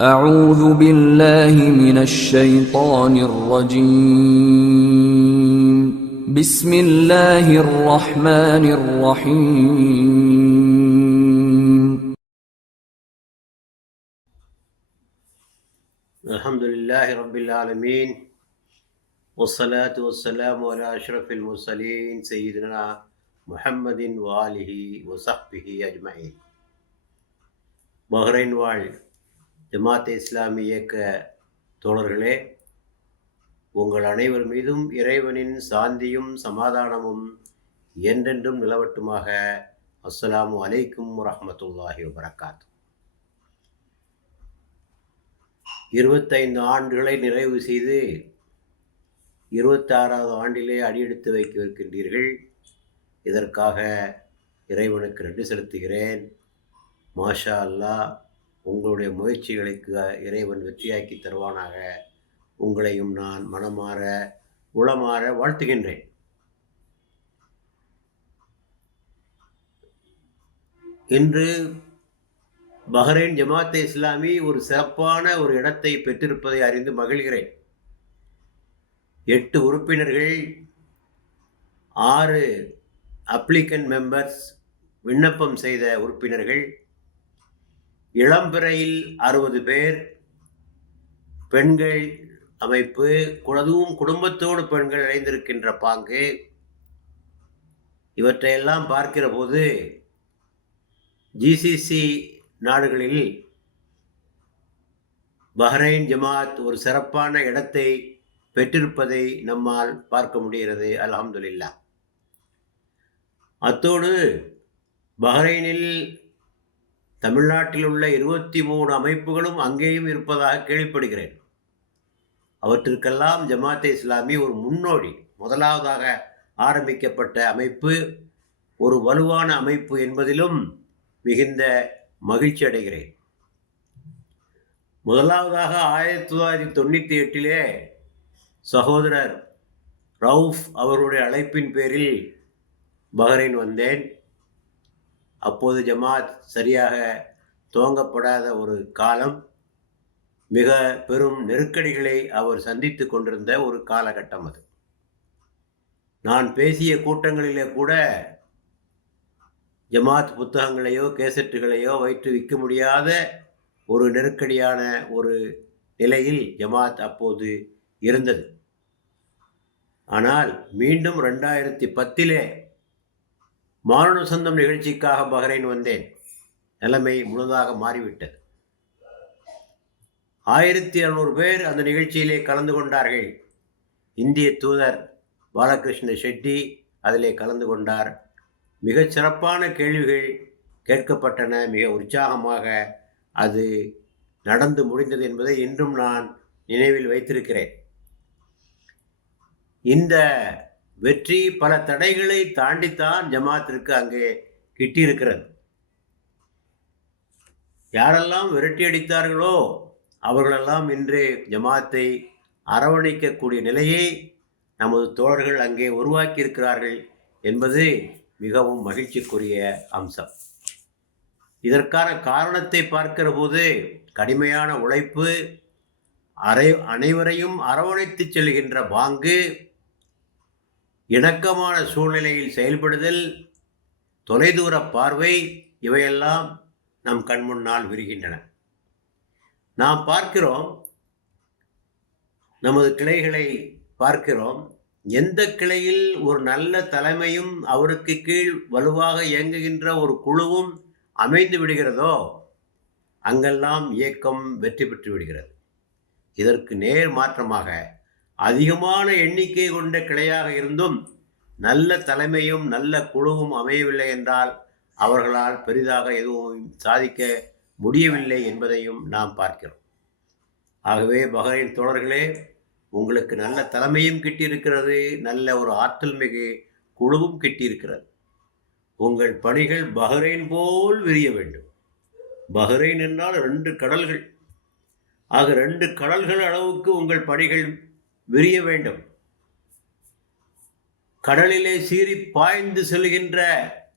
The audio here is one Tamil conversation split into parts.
أعوذ بالله من الشيطان الرجيم. بسم الله الرحمن الرحيم. الحمد لله رب العالمين والصلاة والسلام على أشرف المرسلين سيدنا محمد وآله وصحبه أجمعين. بحرين وعلي ஜமாத் இஸ்லாமி இயக்க தோழர்களே உங்கள் அனைவர் மீதும் இறைவனின் சாந்தியும் சமாதானமும் என்றென்றும் நிலவட்டுமாக. அஸ்ஸலாமு அலைக்கும் வரஹ்மத்துல்லாஹி வபரகாத் இருபத்தைந்து ஆண்டுகளை நிறைவு செய்து இருபத்தாறாவது ஆண்டிலே அடியெடுத்து வைக்கவிருக்கின்றீர்கள் இதற்காக இறைவனுக்கு நன்றி செலுத்துகிறேன். மாஷா அல்லாஹ் உங்களுடைய முயற்சிகளுக்கு இறைவன் வெற்றியாக்கி தருவானாக. உங்களையும் நான் மனமாற உளமாற வாழ்த்துகின்றேன். இன்று பஹ்ரைன் ஜமாத்தே இஸ்லாமி ஒரு சிறப்பான ஒரு இடத்தை பெற்றிருப்பதை அறிந்து மகிழ்கிறேன். எட்டு உறுப்பினர்கள் ஆறு அப்ளிகன் மெம்பர்ஸ் விண்ணப்பம் செய்த உறுப்பினர்கள் இளம்பிறையில் அறுபது பேர் பெண்கள் அமைப்பு குலதும் குடும்பத்தோடு பெண்கள் இணைந்திருக்கின்ற பாங்கு. இவற்றையெல்லாம் பார்க்கிற போது ஜிசிசி நாடுகளில் பஹ்ரைன் ஜமாத் ஒரு சிறப்பான இடத்தை பெற்றிருப்பதை நம்மால் பார்க்க முடிகிறது அலமதுல்லா அத்தோடு பஹ்ரைனில் தமிழ்நாட்டில் உள்ள இருபத்தி மூணு அமைப்புகளும் அங்கேயும் இருப்பதாக கேள்விப்படுகிறேன். அவற்றிற்கெல்லாம் ஜமாத்தே இஸ்லாமி ஒரு முன்னோடி முதலாவதாக ஆரம்பிக்கப்பட்ட அமைப்பு. ஒரு வலுவான அமைப்பு என்பதிலும் மிகுந்த மகிழ்ச்சி அடைகிறேன். முதலாவதாக ஆயிரத்தி தொள்ளாயிரத்தி தொண்ணூற்றி எட்டிலே சகோதரர் ரவுஃப் அவருடைய அழைப்பின் பேரில் பஹ்ரைன் வந்தேன். அப்போது ஜமாத் சரியாக துவங்கப்படாத ஒரு காலம் மிக பெரும் நெருக்கடிகளை அவர் சந்தித்து கொண்டிருந்த ஒரு காலகட்டம் அது. நான் பேசிய கூட்டங்களிலே கூட ஜமாத் புத்தகங்களையோ கேசட்டுகளையோ வைத்து விற்க முடியாத ஒரு நெருக்கடியான ஒரு நிலையில் ஜமாத் அப்போது இருந்தது. ஆனால் மீண்டும் ரெண்டாயிரத்தி பத்திலே மானுட சொந்தம் நிகழ்ச்சிக்காக பஹ்ரைன் வந்தேன். நிலைமை முழுதாக மாறிவிட்டது. ஆயிரத்தி இரநூறு பேர் அந்த நிகழ்ச்சியிலே கலந்து கொண்டார்கள். இந்திய தூதர் பாலகிருஷ்ண ஷெட்டி அதிலே கலந்து கொண்டார். மிகச் சிறப்பான கேள்விகள் கேட்கப்பட்டன. மிக உற்சாகமாக அது நடந்து முடிந்தது என்பதை இன்றும் நான் நினைவில் வைத்திருக்கிறேன். இந்த வெற்றி பல தடைகளை தாண்டித்தான் ஜமாத்திற்கு அங்கே கிட்டியிருக்கிறது. யாரெல்லாம் விரட்டி அடித்தார்களோ அவர்களெல்லாம் இன்று ஜமாத்தை அரவணைக்கக்கூடிய நிலையை நமது தோழர்கள் அங்கே உருவாக்கியிருக்கிறார்கள் என்பது மிகவும் மகிழ்ச்சிக்குரிய அம்சம். இதற்கான காரணத்தை பார்க்கிற போது கடுமையான உழைப்பு அரை அனைவரையும் அரவணைத்து செல்கின்ற பாங்கு இணக்கமான சூழ்நிலையில் செயல்படுதல் தொலைதூர பார்வை இவையெல்லாம் நம் கண்முன்னால் விரிகின்றன. நாம் பார்க்கிறோம் நமது கிளைகளை பார்க்கிறோம் எந்த கிளையில் ஒரு நல்ல தலைமையும் அவருக்கு கீழ் வலுவாக இயங்குகின்ற ஒரு குழுவும் அமைந்து விடுகிறதோ அங்கெல்லாம் இயக்கம் வெற்றி பெற்று விடுகிறது. இதற்கு நேர் மாற்றமாக அதிகமான எண்ணிக்கை கொண்ட கிளையாக இருந்தும் நல்ல தலைமையும் நல்ல குழுவும் அமையவில்லை என்றால் அவர்களால் பெரிதாக எதுவும் சாதிக்க முடியவில்லை என்பதையும் நாம் பார்க்கிறோம். ஆகவே பஹ்ரைன் தோழர்களே உங்களுக்கு நல்ல தலைமையும் கிட்டியிருக்கிறது நல்ல ஒரு ஆற்றல் மிகு குழுவும் கிட்டியிருக்கிறது. உங்கள் பணிகள் பஹ்ரைன் போல் விரிய வேண்டும். பஹ்ரைன் என்றால் ரெண்டு கடல்கள். ஆக ரெண்டு கடல்கள் அளவுக்கு உங்கள் பணிகள் விரிய வேண்டும். கடலிலே சீறி பாய்ந்து செல்கின்ற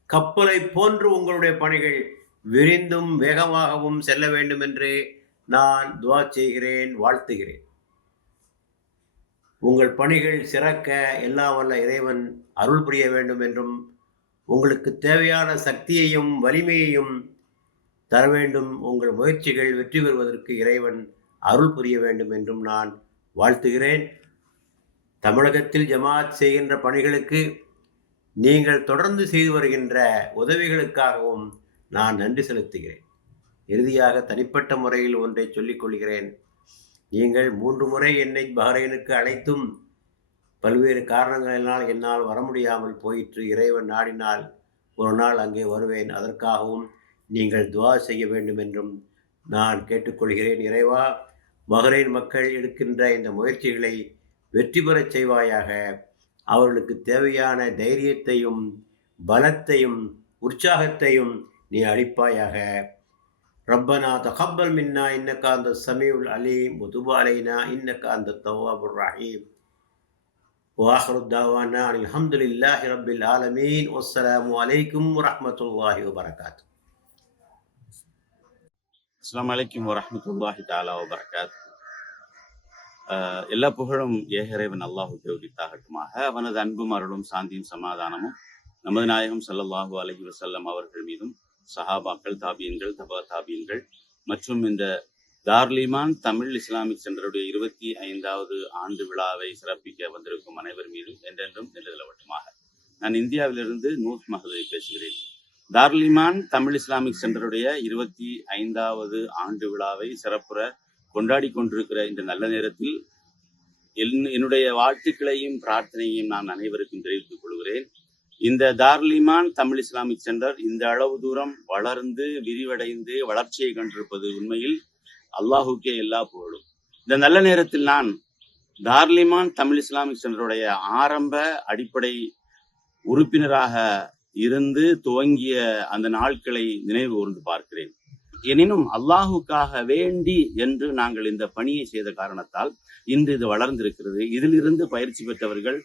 கப்பலை போன்று உங்களுடைய பணிகள் விரிந்தும் வேகமாகவும் செல்ல வேண்டும் என்று நான் துவா செய்கிறேன் வாழ்த்துகிறேன். உங்கள் பணிகள் சிறக்க எல்லா வல்ல இறைவன் அருள் புரிய வேண்டும் என்றும் உங்களுக்கு தேவையான சக்தியையும் வலிமையையும் தர வேண்டும். உங்கள் முயற்சிகள் வெற்றி பெறுவதற்கு இறைவன் அருள் புரிய வேண்டும் என்றும் நான் வாழ்த்துகிறேன். தமிழகத்தில் ஜமாத் செய்கின்ற பணிகளுக்கு நீங்கள் தொடர்ந்து செய்து வருகின்ற உதவிகளுக்காகவும் நான் நன்றி செலுத்துகிறேன். இறுதியாக தனிப்பட்ட முறையில் ஒன்றை சொல்லிக் கொள்கிறேன். நீங்கள் மூன்று முறை என்னை பஹ்ரைனுக்கு அழைத்தும் பல்வேறு காரணங்களினால் என்னால் வர முடியாமல் போயிற்று. இறைவன் நாடினால் ஒரு நாள் அங்கே வருவேன். அதற்காகவும் நீங்கள் துவா செய்ய வேண்டும் என்றும் நான் கேட்டுக்கொள்கிறேன். இறைவா பஹ்ரைன் மக்கள் எடுக்கின்ற இந்த முயற்சிகளை வெற்றி பெறச் செய்வாயாக அவர்களுக்கு தேவையான தைரியத்தையும் பலத்தையும் உற்சாகத்தையும் நீ அளிப்பாயாக ربنا تقبل منا إنك أنت السميع العليم وتب علينا إنك أنت التواب الرحيم وآخر الدعوانا أن الحمد لله رب العالمين والسلام عليكم ورحمة الله وبركاته அஸ்ஸலாமு அலைக்கும் வரஹ்மத்துல்லாஹி தஆலா வபரகாத் எல்லா புகழும் ஏகரேவன் அல்லாஹ் உபயோகித்தாகட்டுமாக. அவனது அன்பும் அருளும் சாந்தியும் சமாதானமும் நமது நாயகம் ஸல்லல்லாஹு அலஹி வசல்லம் அவர்கள் மீதும் சஹாபாக்கள் தாபியன்கள் தபா தாபியன்கள் மற்றும் இந்த தார்லிமான் தமிழ் இஸ்லாமிக் சென்டருடைய இருபத்தி ஐந்தாவது ஆண்டு விழாவை சிறப்பிக்க வந்திருக்கும் அனைவர் மீதும் என்றென்றும் நிலவட்டுமாக நான் இந்தியாவிலிருந்து நூர் மஹதை பேசுகிறேன். தார்லிமான் தமிழ் இஸ்லாமிக் சென்டருடைய இருபத்தி ஐந்தாவது ஆண்டு விழாவை சிறப்புற கொண்டாடி கொண்டிருக்கிற இந்த நல்ல நேரத்தில் என்னுடைய வாழ்த்துக்களையும் பிரார்த்தனையும் நான் அனைவருக்கும் தெரிவித்துக் கொள்கிறேன். இந்த தார்லிமான் தமிழ் இஸ்லாமிக் சென்டர் இந்த அளவு தூரம் வளர்ந்து விரிவடைந்து வளர்ச்சியை கண்டிருப்பது உண்மையில் அல்லாஹுக்கே எல்லா புகழும். இந்த நல்ல நேரத்தில் நான் தார்லிமான் தமிழ் இஸ்லாமிக் சென்டருடைய ஆரம்ப அடிப்படை உறுப்பினராக இருந்து துவங்கிய அந்த நாட்களை நினைவு கூர்ந்து பார்க்கிறேன். எனினும் அல்லாஹுக்காக வேண்டி என்று நாங்கள் இந்த பணியை செய்த காரணத்தால் இன்று இது வளர்ந்திருக்கிறது. இதிலிருந்து பயிற்சி பெற்றவர்கள்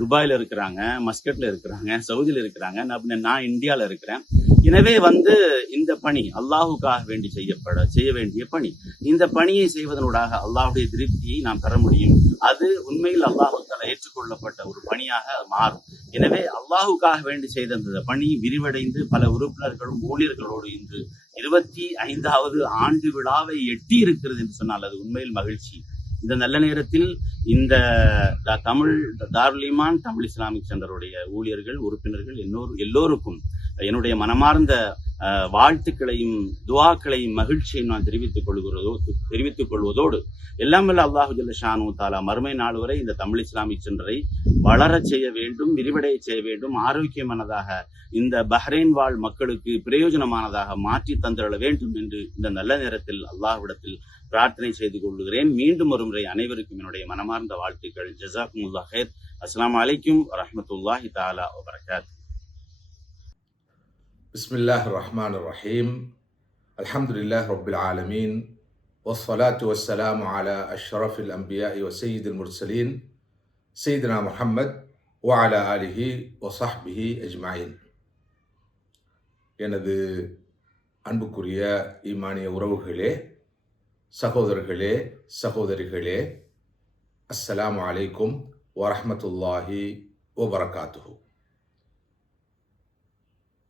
துபாயில் இருக்கிறாங்க மஸ்கட்ல இருக்கிறாங்க சவுதியில் இருக்கிறாங்க நான் இந்தியாவில் இருக்கிறேன். எனவே வந்து இந்த பணி அல்லாஹுக்காக வேண்டி செய்யப்பட செய்ய வேண்டிய பணி. இந்த பணியை செய்வதனூடாக அல்லாஹுடைய திருப்தியை நாம் பெற முடியும். அது உண்மையில் அல்லாஹுத்தால ஏற்றுக்கொள்ளப்பட்ட ஒரு பணியாக மாறும். எனவே அல்லாஹுக்காக வேண்டி செய்த அந்த பணி விரிவடைந்து பல உறுப்பினர்களும் ஊழியர்களோடு இன்று இருபத்தி ஐந்தாவது ஆண்டு விழாவை எட்டி இருக்கிறது என்று சொன்னால் அது உண்மையில் மகிழ்ச்சி. இந்த நல்ல நேரத்தில் இந்த தமிழ் தார்லிமான் தமிழ் இஸ்லாமிக் சென்டருடைய ஊழியர்கள் உறுப்பினர்கள் எல்லோரும் எல்லோருக்கும் என்னுடைய மனமார்ந்த வாழ்த்துக்களையும் துவாக்களையும் மகிழ்ச்சியையும் நான் தெரிவித்துக் கொள்கிறதோ தெரிவித்துக் கொள்வதோடு எல்லாம் அல்லாஹு ஜல்ல ஷானு தாலா மறுமை நாள் வரை இந்த தமிழ் இஸ்லாமிக் சென்டரை வளரச் செய்ய வேண்டும் விரிவடைய செய்ய வேண்டும் ஆரோக்கியமானதாக இந்த பஹ்ரைன் வாழ் மக்களுக்கு பிரயோஜனமானதாக மாற்றி தந்திரள வேண்டும் என்று இந்த நல்ல நேரத்தில் அல்லாஹ்விடத்தில் பிரார்த்தனை செய்து கொள்கிறேன். மீண்டும் ஒரு முறை அனைவருக்கும் என்னுடைய மனமார்ந்த வாழ்த்துக்கள். ஜசாக்குமுல்லா ஹேர் அஸ்ஸலாமு அலைக்கும் வரமத்துல்லாஹி தாலா بسم الله الرحمن الرحيم الحمد لله رب العالمين والصلاة والسلام على أشرف الأنبياء وسيد المرسلين سيدنا محمد وعلى آله وصحبه أجمعين எனது அன்புக்குரிய ஈமானிய உறவுகளே சகோதரர்களே சகோதரிகளே அஸ்ஸலாமு அலைக்கும் வரஹ்மத்துல்லாஹி வபரகாத்துஹு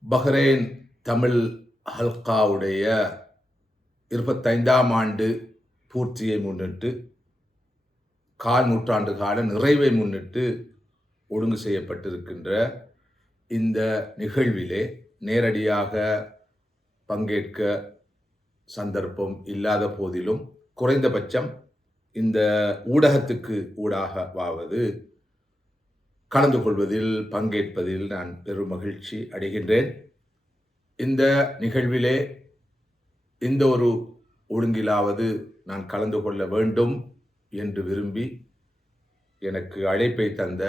பஹ்ரைன் தமிழ் ஹல்காவுடைய இருபத்தைந்தாம் ஆண்டு பூர்த்தியை முன்னிட்டு கால் நூற்றாண்டு கால நிறைவை முன்னிட்டு ஒழுங்கு செய்யப்பட்டிருக்கின்ற இந்த நிகழ்விலே நேரடியாக பங்கேற்க சந்தர்ப்பம் இல்லாத போதிலும் குறைந்தபட்சம் இந்த ஊடகத்துக்கு ஊடாகவாவது கலந்து கொள்வதில் பங்கேற்பதில் நான் பெரும் மகிழ்ச்சி அடைகின்றேன். இந்த நிகழ்விலே இந்த ஒரு ஒழுங்கிலாவது நான் கலந்து கொள்ள வேண்டும் என்று விரும்பி எனக்கு அழைப்பை தந்த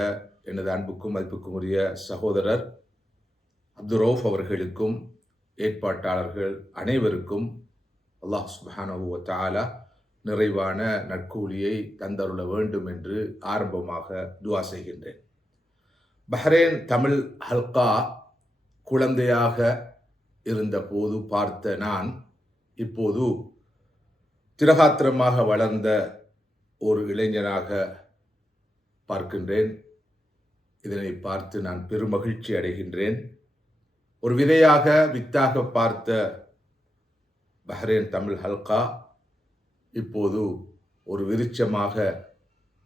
எனது அன்புக்கும் மதிப்புக்கும் உரிய சகோதரர் அப்துரோஃப் அவர்களுக்கும் ஏற்பாட்டாளர்கள் அனைவருக்கும் அல்லாஹ் சுப்ஹானஹு தாலா நிறைவான நற்கூலியை தந்தருள வேண்டும் என்று ஆரம்பமாக துவா செய்கின்றேன். பஹ்ரேன் தமிழ் ஹல்கா குழந்தையாக இருந்தபோது பார்த்த நான் இப்போது திரகாத்திரமாக வளர்ந்த ஒரு இளைஞனாக பார்க்கின்றேன். இதனை பார்த்து நான் பெருமகிழ்ச்சி அடைகின்றேன். ஒரு விதையாக வித்தாக பார்த்த பஹ்ரேன் தமிழ் ஹல்கா இப்போது ஒரு விருட்சமாக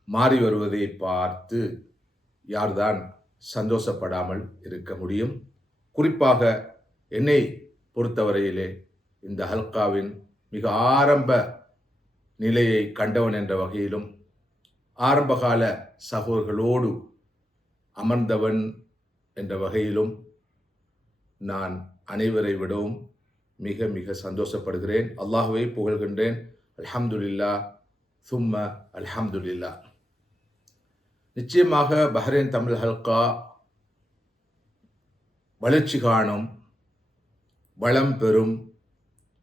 மாறி வருவதை பார்த்து யார்தான் சந்தோஷப்படாமல் இருக்க முடியும். குறிப்பாக என்னை பொறுத்தவரையிலே இந்த ஹல்காவின் மிக ஆரம்ப நிலையை கண்டவன் என்ற வகையிலும் ஆரம்பகால சகோதர்களோடு அமர்ந்தவன் என்ற வகையிலும் நான் அனைவரை விடவும் மிக மிக சந்தோஷப்படுகிறேன். அல்லாஹுவை புகழ்கின்றேன். அல்ஹம்துலில்லா சும்ம அல்ஹம்துலில்லா நிச்சயமாக பஹ்ரைன் தமிழ் ஹல்கா வளர்ச்சி காணும் வளம் பெறும்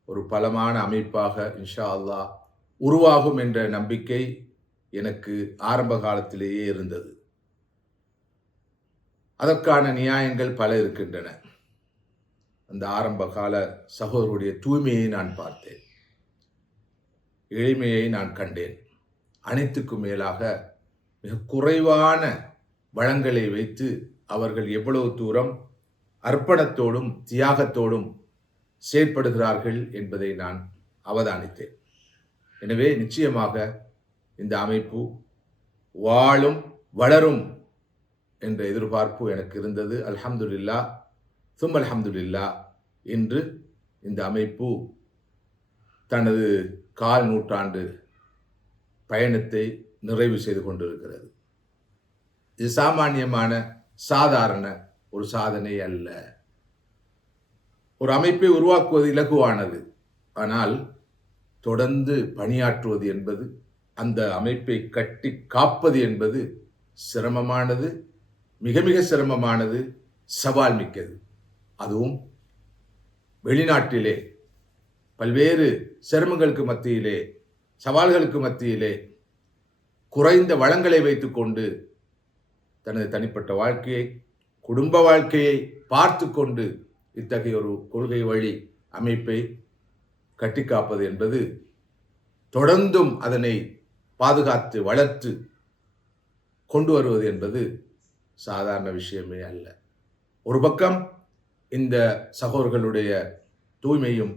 ஒரு பலமான அமைப்பாக இன்ஷா அல்லா உருவாகும் என்ற நம்பிக்கை எனக்கு ஆரம்ப காலத்திலேயே இருந்தது. அதற்கான நியாயங்கள் பல இருக்கின்றன. அந்த ஆரம்ப கால சகோதரருடைய தூய்மையை நான் பார்த்தேன். எளிமையை நான் கண்டேன். அனைத்துக்கும் மேலாக மிக குறைவான வளங்களை வைத்து அவர்கள் எவ்வளவு தூரம் அர்ப்பணத்தோடும் தியாகத்தோடும் செயற்படுகிறார்கள் என்பதை நான் அவதானித்தேன். எனவே நிச்சயமாக இந்த அமைப்பு வாழும் வளரும் என்ற எதிர்பார்ப்பு எனக்கு இருந்தது. அல்ஹம்துல்லா சும் அல்ஹம்துல்லா என்று இந்த அமைப்பு தனது கால் நூற்றாண்டு பயணத்தை நிறைவு செய்து கொண்டிருக்கிறது. இது சாமானியமான சாதாரண ஒரு சாதனை அல்ல. ஒரு அமைப்பை உருவாக்குவது இலகுவானது. ஆனால் தொடர்ந்து பணியாற்றுவது என்பது அந்த அமைப்பை கட்டி காப்பது என்பது சிரமமானது மிக மிக சிரமமானது சவால் மிக்கது. அதுவும் வெளிநாட்டிலே பல்வேறு சிரமங்களுக்கு மத்தியிலே சவால்களுக்கு மத்தியிலே குறைந்த வளங்களை வைத்துக்கொண்டு தனது தனிப்பட்ட வாழ்க்கையை குடும்ப வாழ்க்கையை பார்த்து கொண்டு இத்தகைய ஒரு கொள்கை வழி அமைப்பை கட்டி காப்பது என்பது தொடர்ந்தும் அதனை பாதுகாத்து வளர்த்து கொண்டு வருவது என்பது சாதாரண விஷயமே அல்ல. ஒரு பக்கம் இந்த சகோதர்களுடைய தூய்மையும்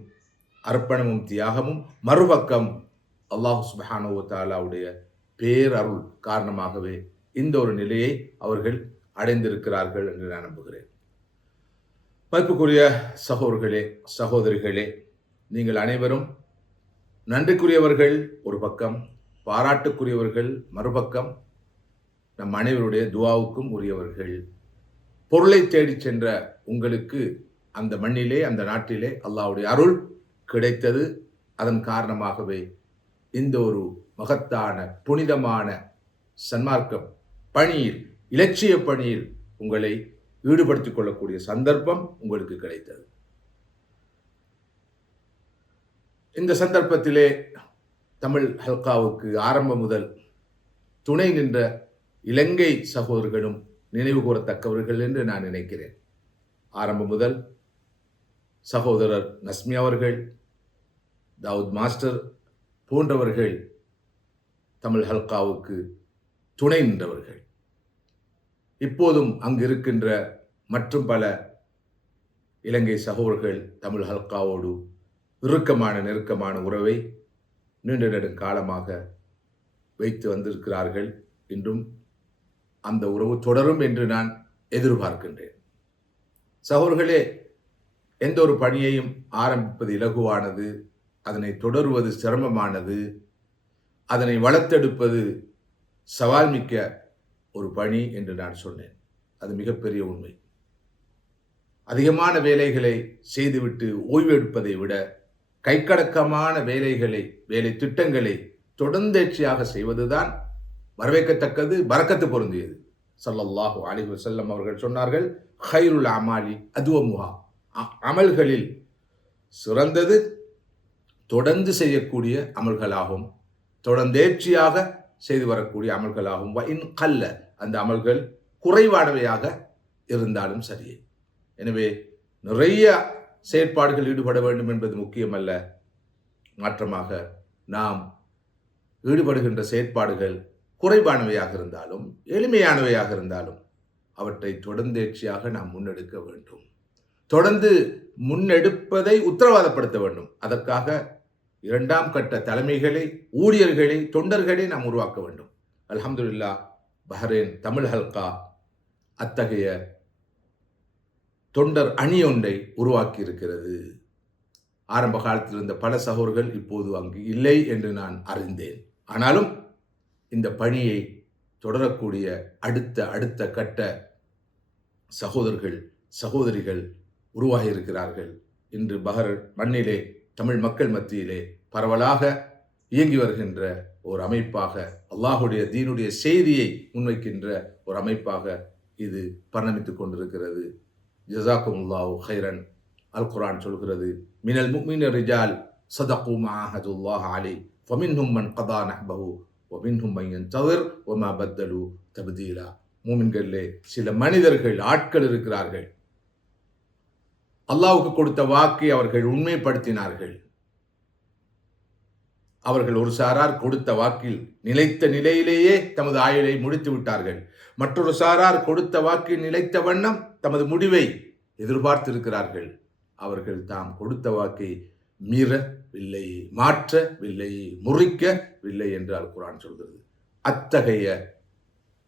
அர்ப்பணமும் தியாகமும் மறுபக்கம் அல்லாஹு சுபஹானுவ தாலாவுடைய பேரருள் காரணமாகவே இந்த ஒரு நிலையை அவர்கள் அடைந்திருக்கிறார்கள் என்று நான் நம்புகிறேன். மதிப்புக்குரிய சகோதரர்களே சகோதரிகளே நீங்கள் அனைவரும் நன்றிக்குரியவர்கள் ஒரு பக்கம் பாராட்டுக்குரியவர்கள் மறுபக்கம் நம் அனைவருடைய துவாவுக்கும் உரியவர்கள். பொருளை தேடிச் சென்ற உங்களுக்கு அந்த மண்ணிலே அந்த நாட்டிலே அல்லாவுடைய அருள் கிடைத்தது. அதன் காரணமாகவே இந்த ஒரு மகத்தான புனிதமான சன்மார்க்கம் பணியில் இலட்சிய பணியில் உங்களை ஈடுபடுத்திக் கொள்ளக்கூடிய சந்தர்ப்பம் உங்களுக்கு கிடைத்தது. இந்த சந்தர்ப்பத்திலே தமிழ் ஹல்காவுக்கு ஆரம்பம் முதல் துணை நின்ற இலங்கை சகோதரர்களும் நினைவு கூறத்தக்கவர்கள் என்று நான் நினைக்கிறேன். ஆரம்பம் முதல் சகோதரர் நஸ்மி அவர்கள் தாவூத் மாஸ்டர் போன்றவர்கள் தமிழ் ஹல்காவுக்கு துணை நின்றவர்கள். இப்போதும் அங்கு இருக்கின்ற மற்றும் பல இலங்கை சகோதரர்கள் தமிழ் ஹல்காவோடு இறுக்கமான நெருக்கமான உறவை நீண்ட நெடும் காலமாக வைத்து வந்திருக்கிறார்கள். இன்றும் அந்த உறவு தொடரும் என்று நான் எதிர்பார்க்கின்றேன். சகோதர்களே எந்த ஒரு பணியையும் ஆரம்பிப்பது இலகுவானது அதனை தொடருவது சிரமமானது அதனை வளர்த்தெடுப்பது சவால் மிக்க ஒரு பணி என்று நான் சொன்னேன். அது மிகப்பெரிய உண்மை. அதிகமான வேலைகளை செய்துவிட்டு ஓய்வெடுப்பதை விட கைக்கடக்கமான வேலைகளை வேலை திட்டங்களை தொடர்ந்தேர்ச்சியாக செய்வதுதான் வரவேற்கத்தக்கது பறக்கத்து பொருந்தியது. சல்லல்லாஹு அலி செல்லம் அவர்கள் சொன்னார்கள் ஹைருல் அமாலி அதுவமுகா அமல்களில் சிறந்தது தொடர்ந்து செய்யக்கூடிய அமல்களாகும். தொடர்ந்தேர்ச்சியாக செய்து வரக்கூடிய அமல்களாகும். வ இன் கல்ல அந்த அமல்கள் குறைவானவையாக இருந்தாலும் சரியே எனவே நிறைய செயற்பாடுகள் ஈடுபட வேண்டும் என்பது முக்கியமல்ல. மாற்றமாக நாம் ஈடுபடுகின்ற செயற்பாடுகள் குறைவானவையாக இருந்தாலும் எளிமையானவையாக இருந்தாலும் அவற்றை தொடர்ந்தேர்ச்சியாக நாம் முன்னெடுக்க வேண்டும். தொடர்ந்து முன்னெடுப்பதை உத்தரவாதப்படுத்த வேண்டும். அதற்காக இரண்டாம் கட்ட தலைமைகளை ஊழியர்களை தொண்டர்களை நாம் உருவாக்க வேண்டும். அலமதுல்லா பஹ்ரைன் தமிழ் ஹல்கா அத்தகைய தொண்டர் அணி ஒன்றை உருவாக்கி இருக்கிறது. ஆரம்ப காலத்தில் இருந்த பல சகோதரர்கள் இப்போது அங்கு இல்லை என்று நான் அறிந்தேன். ஆனாலும் இந்த பணியை தொடரக்கூடிய அடுத்த அடுத்த கட்ட சகோதரர்கள் சகோதரிகள் உருவாகியிருக்கிறார்கள் இன்று பஹர் மண்ணிலே தமிழ் மக்கள் மத்தியிலே பரவலாக இயங்கி வருகின்ற ஒரு அமைப்பாக அல்லாஹுடைய தீனுடைய செய்தியை முன்வைக்கின்ற ஒரு அமைப்பாக இது பரிணமித்துக் கொண்டிருக்கிறது. ஜசாக்குமுல்லாஹு ஹைரன் அல் குரான் சொல்கிறது மினல் முக்மின் ரிஜால் சதகு மஹதுல்லாஹ் அலி ஃபமின்ஹும் மன் கதா நஹ்பஹு ஒமின்ஹும் மையன் தவிர் ஒமா பத்தலு தபதீலா. மூமின்களிலே சில மனிதர்கள் ஆட்கள் இருக்கிறார்கள். அல்லாவுக்கு கொடுத்த வாக்கை அவர்கள் உண்மைப்படுத்தினார்கள். அவர்கள் ஒரு சாரார் கொடுத்த வாக்கில் நிலைத்த நிலையிலேயே தமது ஆயுளை முடித்து விட்டார்கள். மற்றொரு சாரார் கொடுத்த வாக்கில் நிலைத்த வண்ணம் தமது முடிவை எதிர்பார்த்திருக்கிறார்கள். அவர்கள் தாம் கொடுத்த வாக்கை மீறவில்லை மாற்றவில்லை முறிக்கவில்லை என்று அல் குரான் சொல்கிறது. அத்தகைய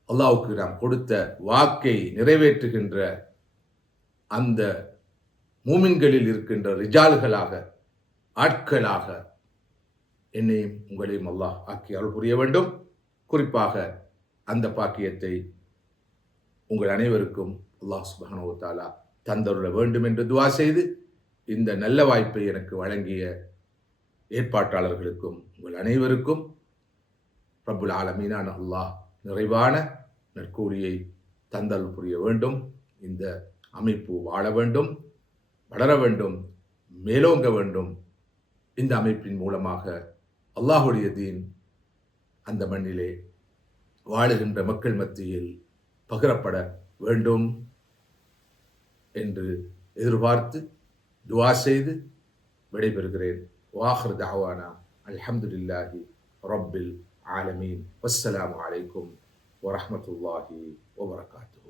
அல்லாவுக்கு நாம் கொடுத்த வாக்கை நிறைவேற்றுகின்ற அந்த மூமின்களில் இருக்கின்ற ரிஜால்களாக ஆட்களாக என்னையும் உங்களையும் அல்லாஹ் ஆக்கி அருள் புரிய வேண்டும். குறிப்பாக அந்த பாக்கியத்தை உங்கள் அனைவருக்கும் அல்லாஹ் சுபஹானஹு வ தந்தருள வேண்டும் என்று துவா செய்து இந்த நல்ல வாய்ப்பை எனக்கு வழங்கிய ஏற்பாட்டாளர்களுக்கும் உங்கள் அனைவருக்கும் பிரபுல் ஆலமீனான அல்லாஹ் நிறைவான நற்கூலியை தந்தல் புரிய வேண்டும். இந்த அமைப்பு வாழ வேண்டும். வளர வேண்டும் மேலோங்க வேண்டும். இந்த அமைப்பின் மூலமாக அல்லாஹுடைய தீன் அந்த மண்ணிலே வாழுகின்ற மக்கள் மத்தியில் பகிரப்பட வேண்டும் என்று எதிர்பார்த்து துவா செய்து விடைபெறுகிறேன். வாஹர் தாவானா அல்ஹம்துலில்லாஹி ரப்பில் ஆலமீன். வஸ்ஸலாம் அலைக்கும் வரஹ்மத்துல்லாஹி வபரகாத்து